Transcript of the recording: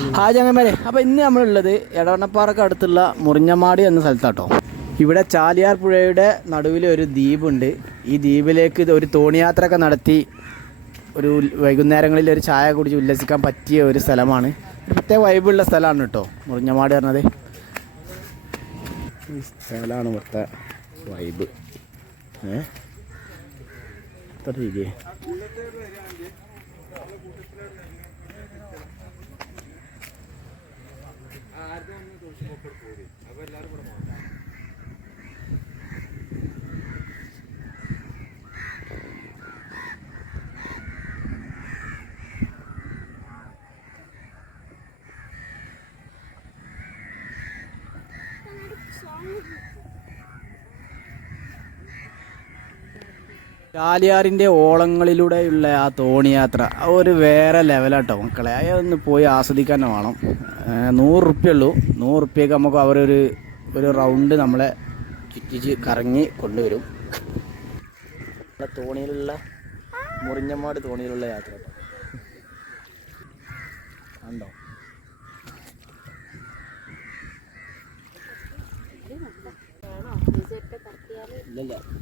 Hi ചങ്ങന്മാരെ. അപ്പോൾ ഇന്ന് നമ്മളുള്ളത് എടവണ്ണപ്പാറക്ക് അടുത്തുള്ള മുറിഞ്ഞമാടി എന്ന സ്ഥലത്താട്ടോ. ഇവിടെ ചാലിയാർ പുഴയുടെ നടുവിൽ ഒരു ദ്വീപുണ്ട്. ഈ ദ്വീപിലേക്ക് ഒരു തോണിയാത്ര ഒക്കെ നടത്തി ഒരു വൈകുന്നേരങ്ങളിൽ ഒരു ചായ കുടിച്ച് ഉല്ലസിക്കാൻ പറ്റിയ ഒരു സ്ഥലമാണ്. ഒരു പ്രത്യേക വൈബുള്ള സ്ഥലമാണ് കേട്ടോ മുറിഞ്ഞമാടി പറഞ്ഞത്. സ്ഥലമാണ് ഇവിടുത്തെ വൈബ്. ഏ? அவ எல்லாரும் கூட ചാലിയാറിന്റെ ഓളങ്ങളിലൂടെയുള്ള ആ തോണിയാത്ര ഒരു വേറെ ലെവലാട്ടോ മക്കളെ. അതൊന്ന് പോയി ആസ്വദിക്കാൻ വേണം. നൂറ് റുപ്യ ഉള്ളൂ. നൂറ് റുപ്യക്ക് നമുക്ക് അവരൊരു ഒരു റൗണ്ട് നമ്മളെ ചുറ്റിച്ച് കറങ്ങി കൊണ്ടുവരും. തോണിയിലുള്ള മുറിഞ്ഞമാട് തോണിയിലുള്ള യാത്ര ഉണ്ടോ ഇല്ലല്ല.